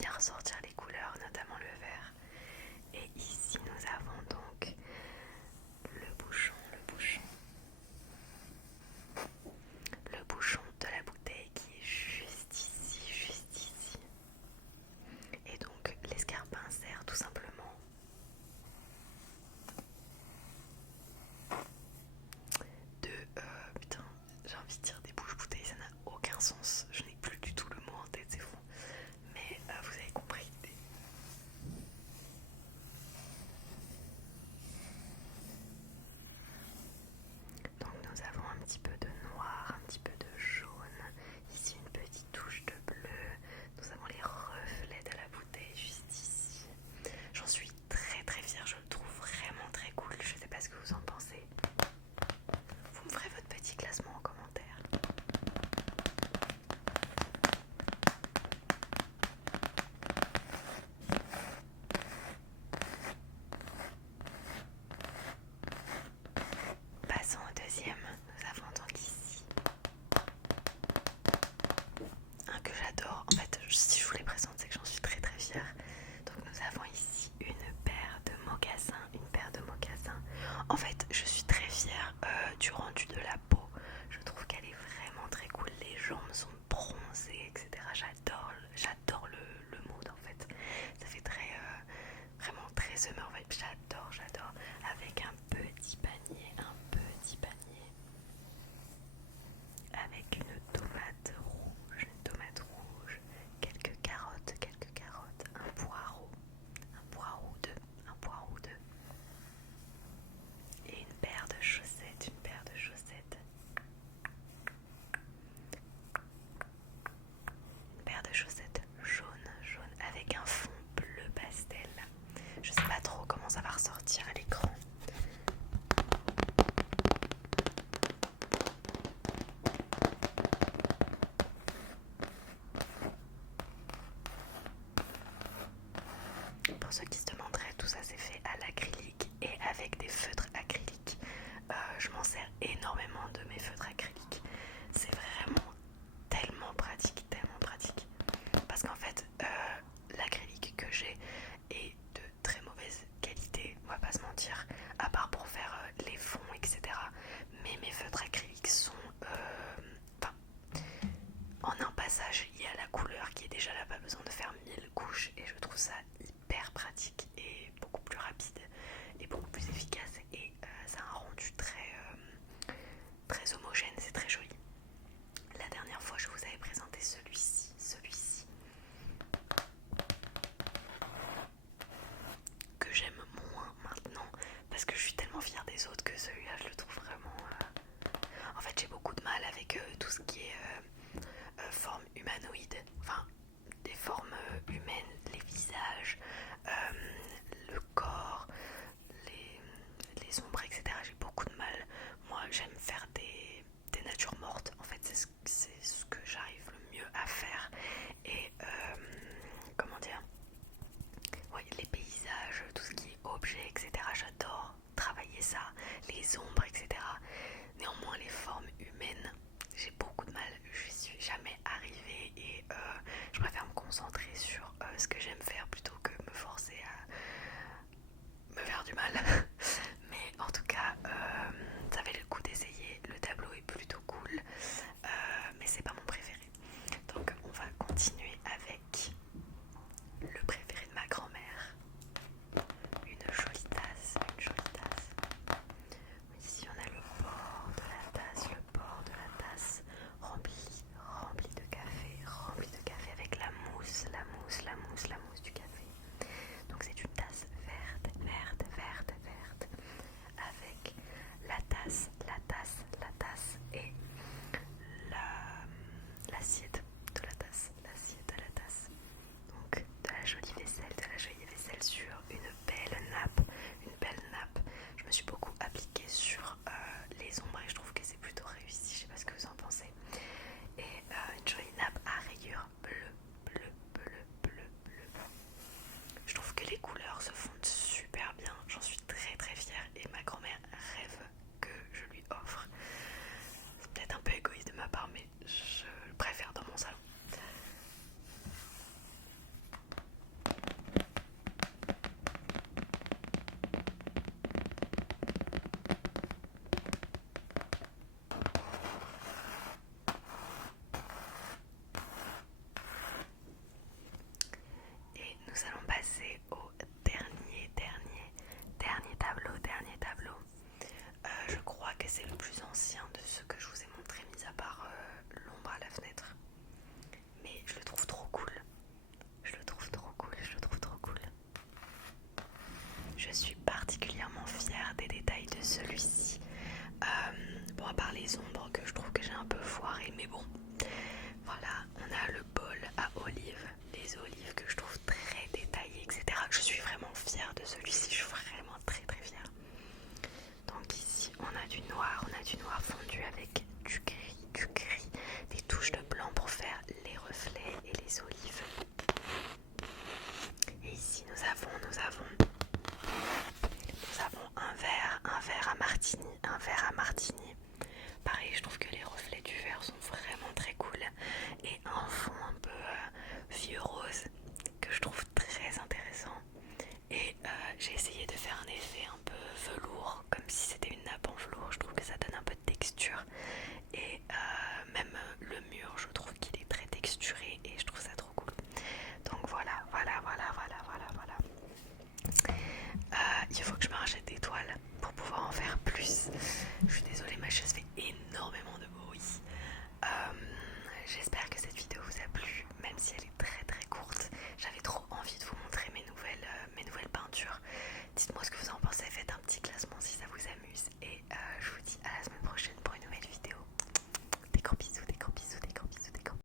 bien ressortir les couleurs, notamment le vert. Et ici nous avons donc le bouchon de la bouteille qui est juste ici. Et donc l'escarpin sert tout simplement de... putain, j'ai envie de dire des bouches-bouteilles, ça n'a aucun sens. Je n'ai plus du tout le mot en tête, c'est fou. Mais vous avez compris l'idée. Donc nous avons un petit peu de noir, un petit peu de jaune, ici une petite touche de bleu, nous avons les reflets de la bouteille juste ici. J'en suis très fière, je le trouve vraiment très cool, je sais pas ce que vous en pensez. Vous me ferez votre petit classement en commentaire. Passons au deuxième, nous avons donc ici un que j'adore. En fait, si je vous les présente, c'est que j'en suis très fière. Donc nous avons ici une paire de mocassins. En fait, je suis très fière du rendu de la peau. Je trouve qu'elle est vraiment très cool. Les jambes sont bronzées, etc. J'adore le mood en fait. Ça fait très vraiment très summer vibe. J'adore. Avec un petit panier, avec une tomate rouge, quelques carottes, un poireau, un poireau deux, et une paire de chaussettes, jaune avec un fond bleu pastel. Je sais pas trop comment ça va ressortir à l'écran. Pour ceux qui se demanderaient, tout ça c'est fait à l'acrylique et avec des feutres acryliques. Je m'en sers énormément de mes feutres acryliques. C'est vraiment tellement pratique. Parce qu'en fait, l'acrylique que j'ai est de très mauvaise qualité, on va pas se mentir, à part pour faire les fonds, etc. Mais mes feutres acryliques sont... en un passage, il y a la couleur qui est déjà là, pas besoin de faire 1000 couches, et je trouve ça hyper pratique et beaucoup plus rapide et beaucoup plus efficace, et ça a un rendu très homogène, c'est très joli. La dernière fois, je vous avais présenté celui-ci, que j'aime moins maintenant parce que je suis tellement fière des autres que celui-là, je le trouve vraiment... En fait, j'ai beaucoup de mal avec tout ce qui est forme humanoïde, enfin des formes humaines, les visages, le corps, les ombres, etc. J'ai beaucoup de mal. Moi, j'aime faire des natures mortes. En fait, c'est ce que j'arrive le mieux à faire. Et comment dire, ouais, les paysages, tout ce qui est objets, etc. J'adore travailler ça, les ombres, etc. Néanmoins, les formes humaines, j'ai beaucoup de mal. Je suis jamais arrivée, et je préfère me concentrer sur ce que j'aime faire plutôt que me forcer à me faire du mal. Mais en tout cas, ça fait le coup d'essayer. Le tableau est plutôt cool, mais c'est pas mon préféré. Donc on va continuer avec le préféré de ma grand-mère. Une jolie tasse. Ici on a le bord de la tasse rempli de café avec la mousse du café. Donc c'est une tasse verte. même si elle est très très courte. J'avais trop envie de vous montrer mes nouvelles peintures. Dites-moi ce que vous en pensez.